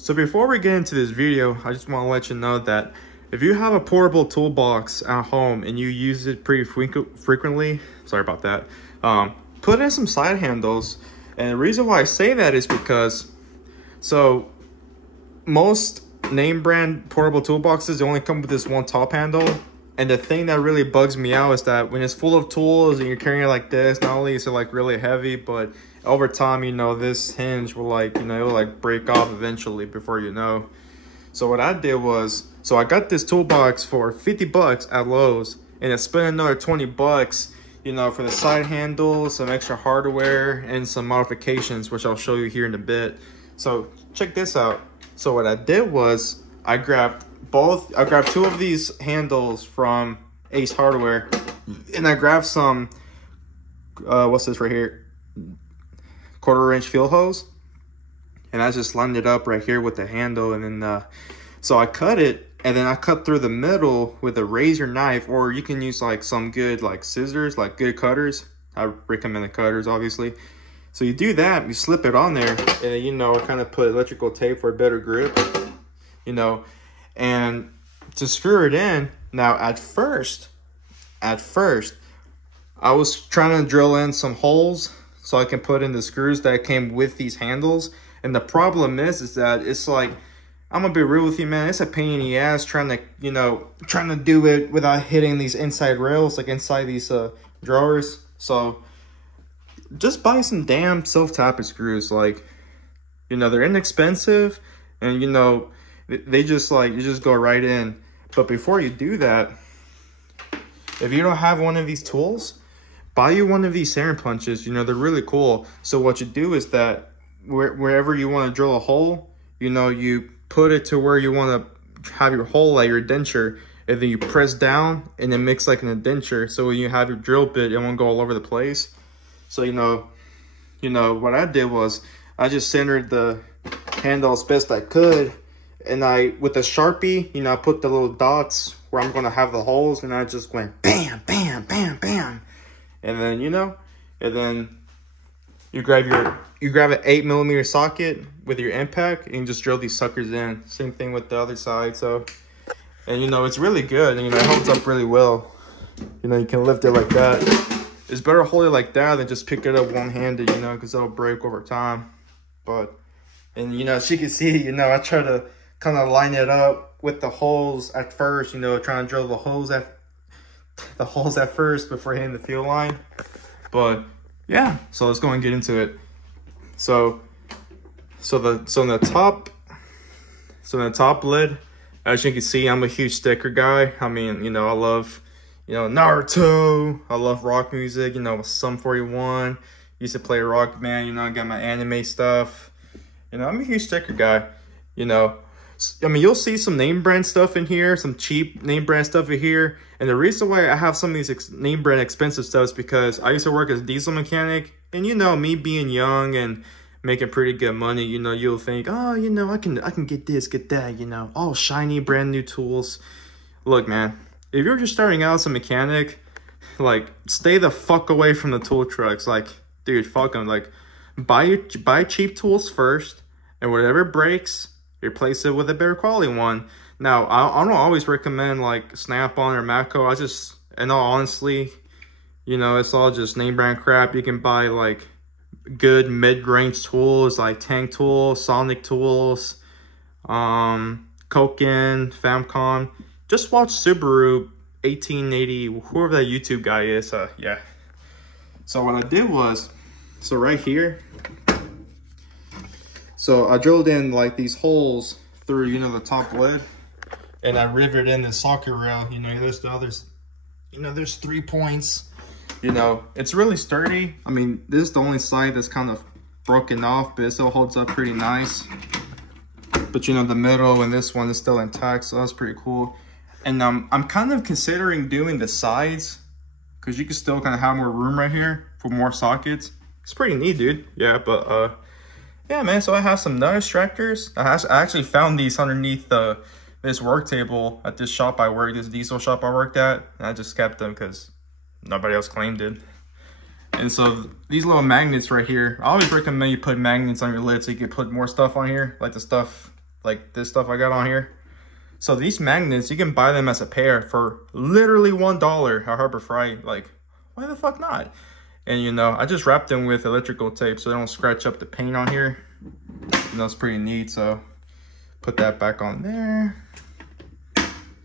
So before we get into this video, I just want to let you know that if you have a portable toolbox at home and you use it pretty frequently, sorry about that, put in some side handles. And the reason why I say that is because, so most name brand portable toolboxes, they only come with this one top handle. And the thing that really bugs me out is that when it's full of tools and you're carrying it like this, not only is it like really heavy, but over time, you know, this hinge will like, you know, it'll like break off eventually before you know. So what I did was, so I got this toolbox for 50 bucks at Lowe's, and I spent another 20 bucks, you know, for the side handles, some extra hardware, and some modifications, which I'll show you here in a bit. So check this out. So what I did was I grabbed two of these handles from Ace Hardware, and I grabbed some, what's this right here? 1/4 inch field hose, and I just lined it up right here with the handle, and then so I cut it, and then I cut through the middle with a razor knife, or you can use like some good like scissors, like good cutters. I recommend the cutters, obviously. So you do that, you slip it on there, and then, you know, kind of put electrical tape for a better grip, you know, and to screw it in. Now at first I was trying to drill in some holes so I can put in the screws that came with these handles. And the problem is that it's like, I'm gonna be real with you, man, it's a pain in the ass trying to, you know, trying to do it without hitting these inside rails, like inside these drawers. So just buy some damn self-tapping screws. Like, you know, they're inexpensive, and you know, they just like, you just go right in. But before you do that, if you don't have one of these tools, buy you one of these center punches. You know, they're really cool. So what you do is that wherever you want to drill a hole, you know, you put it to where you want to have your hole at your denture, and then you press down and it makes like an indenture. So when you have your drill bit, it won't go all over the place. So, you know, what I did was I just centered the handle as best I could. And I, with a Sharpie, you know, I put the little dots where I'm going to have the holes, and I just went bam, bam, bam, bam. And then, you know, and then you grab an 8mm socket with your impact and just drill these suckers in. Same thing with the other side. So, and you know, it's really good, and you know, it holds up really well. You know, you can lift it like that. It's better to hold it like that than just pick it up one-handed, you know, because it'll break over time. But, and you know, as you can see, you know, I try to kind of line it up with the holes at first, you know, trying to drill the holes at first before hitting the field line. But yeah, so let's go and get into it. So in the top lid, as you can see, I'm a huge sticker guy. I mean, you know, I love, you know, Naruto, I love rock music, you know, Sum 41, used to play rock, man, you know, I got my anime stuff. You know, I'm a huge sticker guy, you know. I mean, you'll see some name brand stuff in here, some cheap name brand stuff in here. And the reason why I have some of these name brand expensive stuff is because I used to work as a diesel mechanic. And, you know, me being young and making pretty good money, you know, you'll think, oh, you know, I can get this, get that, you know, all shiny brand new tools. Look, man, if you're just starting out as a mechanic, like, stay the fuck away from the tool trucks. Like, dude, fuck them. Like, buy cheap tools first, and whatever breaks, replace it with a better quality one. Now, I don't always recommend like Snap-on or Matco. I just, in all honesty, you know, it's all just name brand crap. You can buy like good mid-range tools like Tank Tools, Sonic Tools, Koken, Famcom. Just watch Subaru 1880, whoever that YouTube guy is. Yeah. So what I did was, so right here, so I drilled in like these holes through, you know, the top lid, and I riveted in the socket rail. You know, there's the others, you know, there's 3 points. You know, it's really sturdy. I mean, this is the only side that's kind of broken off, but it still holds up pretty nice. But you know, the middle and this one is still intact, so that's pretty cool. And I'm kind of considering doing the sides, because you can still kind of have more room right here for more sockets. It's pretty neat, dude. Yeah, but yeah, man, so I have some nut extractors. I actually found these underneath this work table at this shop I worked, this diesel shop I worked at. And I just kept them because nobody else claimed it. And so these little magnets right here, I always recommend you put magnets on your lid so you can put more stuff on here, like the stuff like this stuff I got on here. So these magnets, you can buy them as a pair for literally $1 at Harbor Freight. Like, why the fuck not? And you know, I just wrapped them with electrical tape so they don't scratch up the paint on here. You know, it's pretty neat. So put that back on there.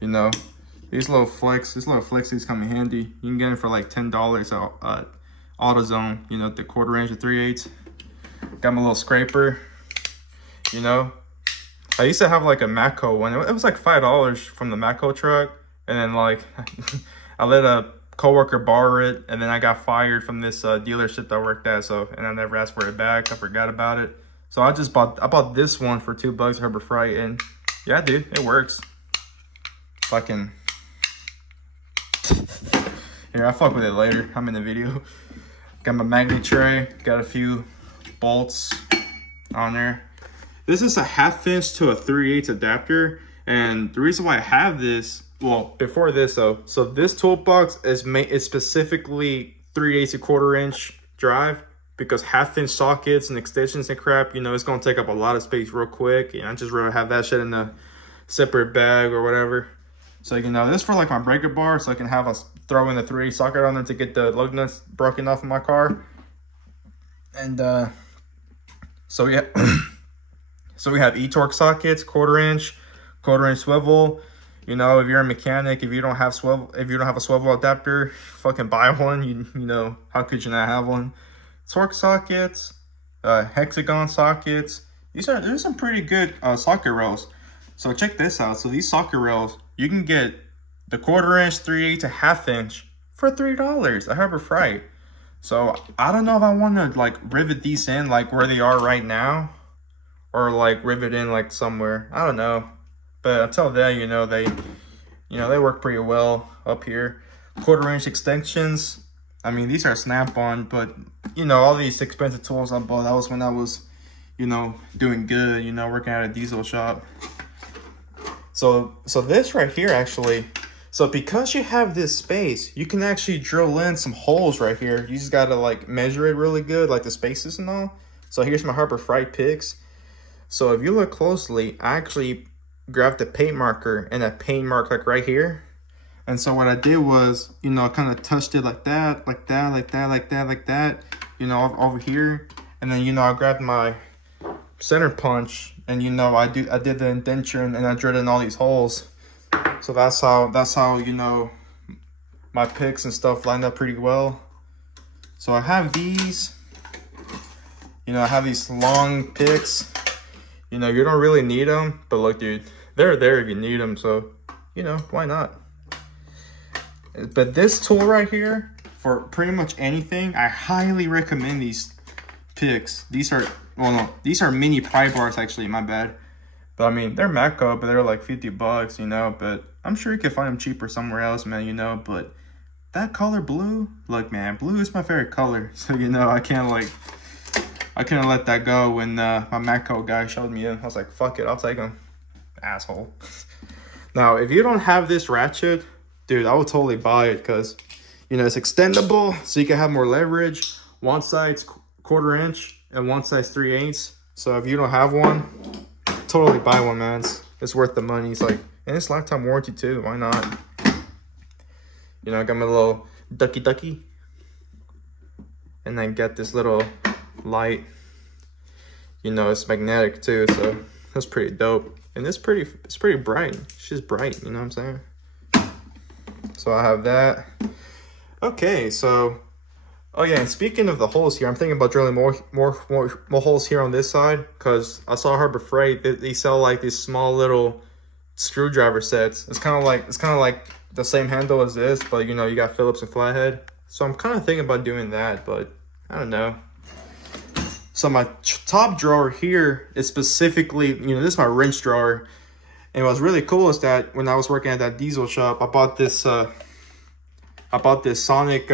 You know, these little flexies come in handy. You can get them for like $10 at AutoZone. You know, the 1/4 inch or 3/8. Got my little scraper. You know, I used to have like a Matco one. It was like $5 from the Matco truck, and then like I let a coworker borrow it, and then I got fired from this dealership that I worked at. So, and I never asked for it back. I forgot about it. So I bought this one for $2 at Harbor Freight, and yeah, dude, it works. Fucking here, I'll fuck with it later. I'm in the video. Got my magnet tray. Got a few bolts on there. This is a 1/2 inch to a 3/8 adapter, and the reason why I have this, well, before this though, so this toolbox is specifically 3/8 to 1/4 inch drive, because 1/2 inch sockets and extensions and crap, you know, it's gonna take up a lot of space real quick, and I just rather have that shit in a separate bag or whatever. So, you know, this is for like my breaker bar, so I can have throw in the 3/8 socket on there to get the lug nuts broken off of my car. And so yeah. So we have e-torque sockets, 1/4 inch swivel. You know, if you're a mechanic, if you don't have a swivel adapter, fucking buy one. You know, how could you not have one? Torque sockets, hexagon sockets. There's some pretty good socket rails. So check this out. So these socket rails, you can get the 1/4 inch, 3/8 to 1/2 inch for $3 at Harbor Freight. So I don't know if I want to like rivet these in like where they are right now, or like rivet in like somewhere. I don't know. But until then, you know, they work pretty well up here. 1/4 inch extensions. I mean, these are snap-on, but you know, all these expensive tools I bought, that was when I was, you know, doing good, you know, working at a diesel shop. So this right here actually, so because you have this space, you can actually drill in some holes right here. You just gotta like measure it really good, like the spaces and all. So here's my Harbor Freight picks. So if you look closely, I actually grabbed a paint marker and a paint mark like right here. And so what I did was, you know, I kind of touched it like that, like that, like that, like that, like that, you know, over here. And then, you know, I grabbed my center punch, and you know, I did the indenture, and I drilled in all these holes. So that's how you know, my picks and stuff lined up pretty well. So I have these, you know, I have these long picks. You know, you don't really need them, but look, dude, they're there if you need them. So, you know, why not? But this tool right here, for pretty much anything, I highly recommend these picks. These are, well, no, these are mini pry bars actually, my bad. But I mean, they're Matco, but they're like $50, you know, but I'm sure you can find them cheaper somewhere else, man, you know. But that color blue, look, man, blue is my favorite color. So, you know, I can't let that go. When my Matco guy showed me it, I was like, fuck it, I'll take him. Asshole. Now, if you don't have this ratchet, dude, I would totally buy it, because, you know, it's extendable, so you can have more leverage. One side's 1/4 inch and one side's 3/8. So if you don't have one, totally buy one, man. It's worth the money. It's like, and it's lifetime warranty too. Why not? You know, I got my little ducky, and then get this little light. You know, it's magnetic too, so that's pretty dope. And it's pretty bright. It's just bright, you know what I'm saying? So I have that. Okay, so, oh yeah, and speaking of the holes here, I'm thinking about drilling more holes here on this side, because I saw Harbor Freight, they sell like these small little screwdriver sets. It's kind of like the same handle as this, but you know, you got Phillips and flathead. So I'm kind of thinking about doing that, but I don't know. So my top drawer here is specifically, you know, this is my wrench drawer. And what's really cool is that when I was working at that diesel shop, I bought this Sonic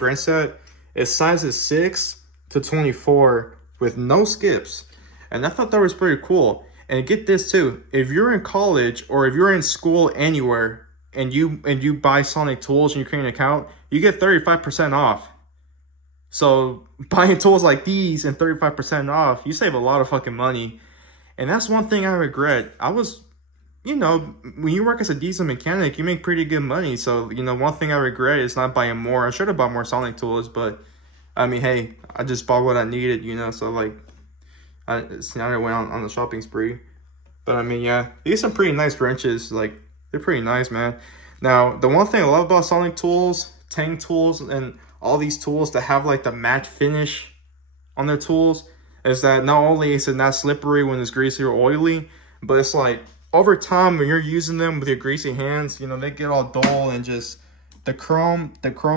wrench set. It's sizes 6 to 24 with no skips. And I thought that was pretty cool. And get this too, if you're in college or if you're in school anywhere and you buy Sonic tools and you create an account, you get 35% off. So buying tools like these and 35% off, you save a lot of fucking money. And that's one thing I regret. I was, you know, when you work as a diesel mechanic, you make pretty good money. So, you know, one thing I regret is not buying more. I should have bought more sonic tools, but I mean, hey, I just bought what I needed, you know, so like, I went on the shopping spree. But I mean, yeah, these are some pretty nice wrenches. Like, they're pretty nice, man. Now, the one thing I love about sonic tools, Tang tools, and all these tools that have like the matte finish on their tools is that not only is it not slippery when it's greasy or oily, but it's like over time when you're using them with your greasy hands, you know, they get all dull and just the chrome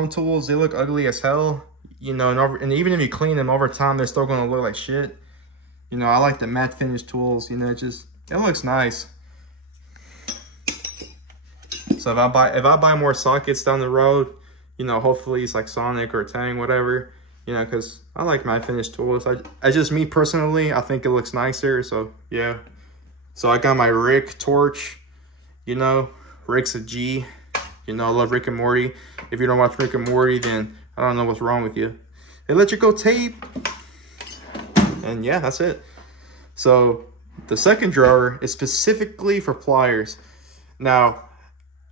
tools, they look ugly as hell, you know, and even if you clean them over time, they're still gonna look like shit. You know, I like the matte finish tools, you know, it looks nice. So if I buy more sockets down the road, you know, hopefully it's like Sonic or Tang, whatever, you know, because I like matte finish tools. I just, me personally, I think it looks nicer. So yeah. So I got my Rick torch, you know, Rick's a G, you know, I love Rick and Morty. If you don't watch Rick and Morty, then I don't know what's wrong with you. Electrical tape. And yeah, that's it. So the second drawer is specifically for pliers. Now,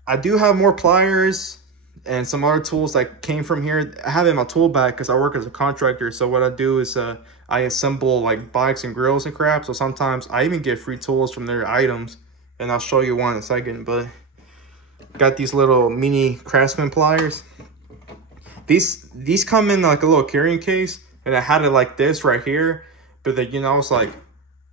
I do have more pliers and some other tools that came from here. I have it in my tool bag because I work as a contractor. So what I do is I assemble like bikes and grills and crap. So sometimes I even get free tools from their items, and I'll show you one in a second. But got these little mini Craftsman pliers. These come in like a little carrying case, and I had it like this right here. But then, you know, I was like,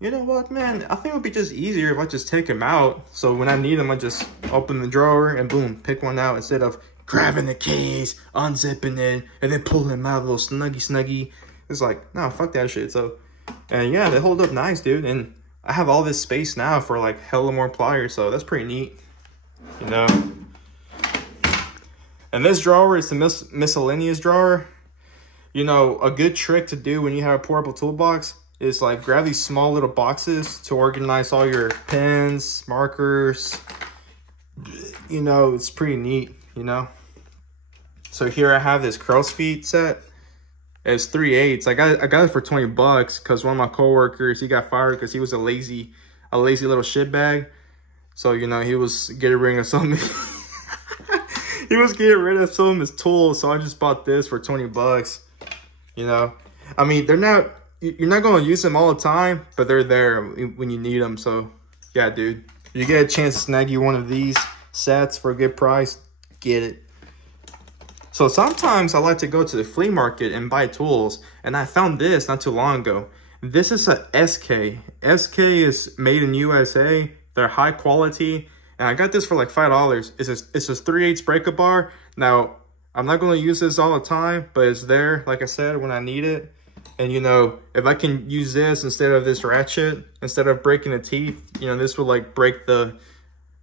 you know what, man, I think it would be just easier if I just take them out. So when I need them, I just open the drawer and boom, pick one out instead of grabbing the case, unzipping it, and then pulling them out, a little snuggy. It's like, no, fuck that shit. So, and yeah, they hold up nice, dude. And I have all this space now for like hella more pliers, so that's pretty neat, you know. And this drawer is the miscellaneous drawer. You know, a good trick to do when you have a portable toolbox is like grab these small little boxes to organize all your pens, markers. You know, it's pretty neat, you know. So here I have this crow's feet set. It's 3/8. I got it for 20 bucks because one of my coworkers, he got fired because he was a lazy little shitbag. So, you know, he was getting rid of some he was getting rid of some of his tools, so I just bought this for 20 bucks. You know, I mean, you're not going to use them all the time, but they're there when you need them. So yeah, dude, if you get a chance to snag you one of these sets for a good price, get it. So sometimes I like to go to the flea market and buy tools, and I found this not too long ago. This is a SK. SK is made in USA. They're high quality, and I got this for like $5. It's a 3/8 breaker bar. Now, I'm not going to use this all the time, but it's there, like I said, when I need it. And, you know, if I can use this instead of this ratchet, instead of breaking the teeth, you know, this will, like, break the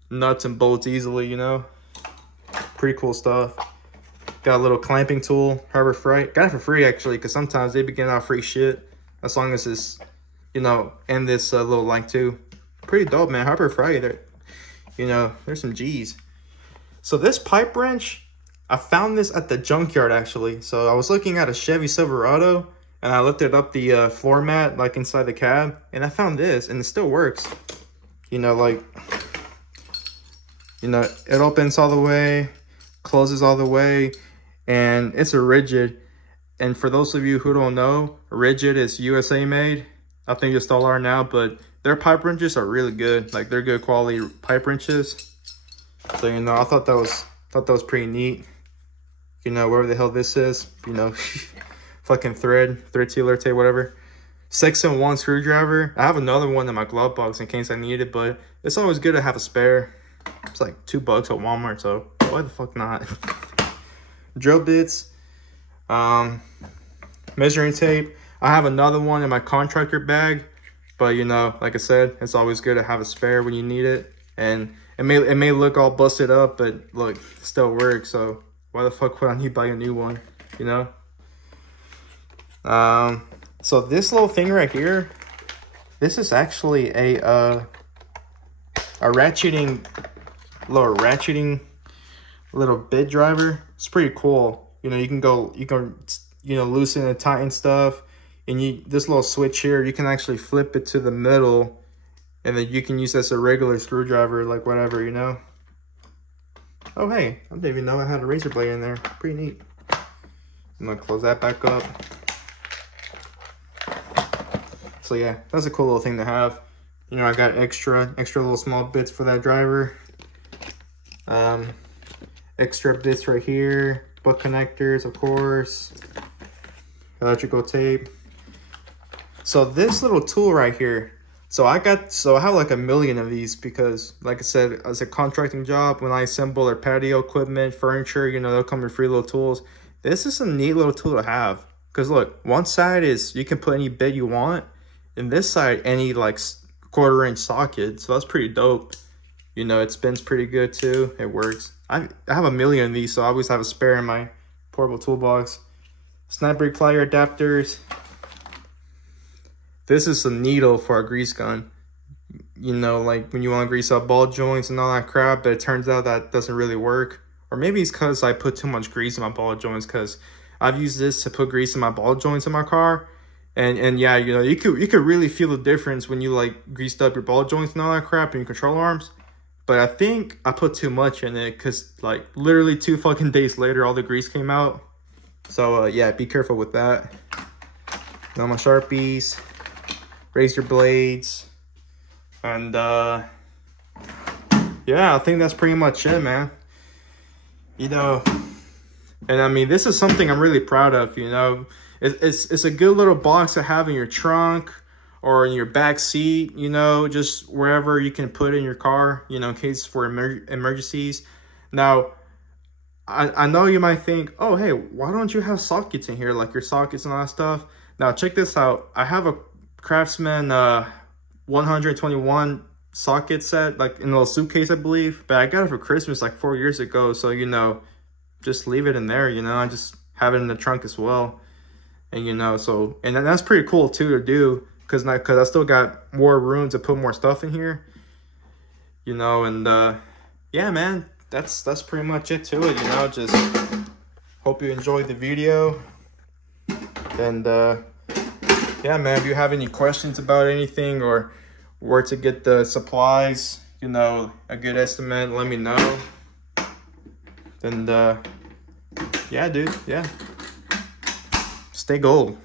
nuts and bolts easily, you know. Pretty cool stuff. Got a little clamping tool, Harbor Freight. Got it for free, actually, because sometimes they be getting out free shit. As long as it's, you know, in this little link, too. Pretty dope, man. Harbor Freight, you know, there's some G's. So this pipe wrench, I found this at the junkyard, actually. So I was looking at a Chevy Silverado, and I lifted up the floor mat, like inside the cab, and I found this, and it still works. You know, like, you know, it opens all the way, closes all the way, and it's a rigid. And for those of you who don't know, rigid is USA made. I think they still are now, but their pipe wrenches are really good. Like, they're good quality pipe wrenches. So, you know, I thought that was pretty neat. You know, wherever the hell this is, you know, fucking thread sealer tape, whatever. 6-in-1 screwdriver. I have another one in my glove box in case I need it, but it's always good to have a spare. It's like $2 at Walmart, so why the fuck not? Drill bits, measuring tape. I have another one in my contractor bag, but you know, like I said, it's always good to have a spare when you need it. And it may look all busted up, but look, it still works. So why the fuck would I need to buy a new one, you know? So this little thing right here, this is actually a ratcheting little bit driver. It's pretty cool. You know, you can you know, loosen and tighten stuff. And this little switch here, you can actually flip it to the middle, And then you can use this as a regular screwdriver, like whatever, you know. Oh, hey, I didn't even know I had a razor blade in there. Pretty neat. I'm gonna close that back up. So yeah, that's a cool little thing to have. You know, I got extra little small bits for that driver. Extra bits right here, butt connectors, of course, electrical tape. So this little tool right here, so I have like a million of these because, like I said, as a contracting job, when I assemble their patio equipment, furniture, you know, they'll come with free little tools. This is a neat little tool to have because look, one side is you can put any bit you want, and this side any like 1/4 inch socket. So that's pretty dope. You know, it spins pretty good too. It works. I have a million of these, so I always have a spare in my portable toolbox. Snap ring plier adapters. This is a needle for a grease gun. You know, like when you want to grease up ball joints and all that crap, but it turns out that doesn't really work. Or maybe it's because I put too much grease in my ball joints, because I've used this to put grease in my ball joints in my car. And yeah, you know, you could really feel the difference when you like greased up your ball joints and all that crap in your control arms. But I think I put too much in it because like literally 2 fucking days later, all the grease came out. So yeah, be careful with that. Now my Sharpies, razor blades, and yeah, I think that's pretty much it, man. You know, and I mean, this is something I'm really proud of, you know. It's a good little box to have in your trunk or in your back seat, you know, just wherever you can put in your car, you know, in case for emergencies. Now, I know you might think, oh, hey, why don't you have sockets in here, like your sockets and all that stuff? Now, check this out. I have a Craftsman 121 socket set, like in a little suitcase, I believe. But I got it for Christmas like 4 years ago. So, you know, just leave it in there, you know. I just have it in the trunk as well. And, you know, so, and that's pretty cool, too, to do. Because I still got more room to put more stuff in here. You know, and, yeah, man. That's pretty much it to it, you know. Just hope you enjoyed the video. And, yeah, man, if you have any questions about anything or where to get the supplies, you know, a good estimate, let me know. And, yeah, dude, yeah. Stay gold.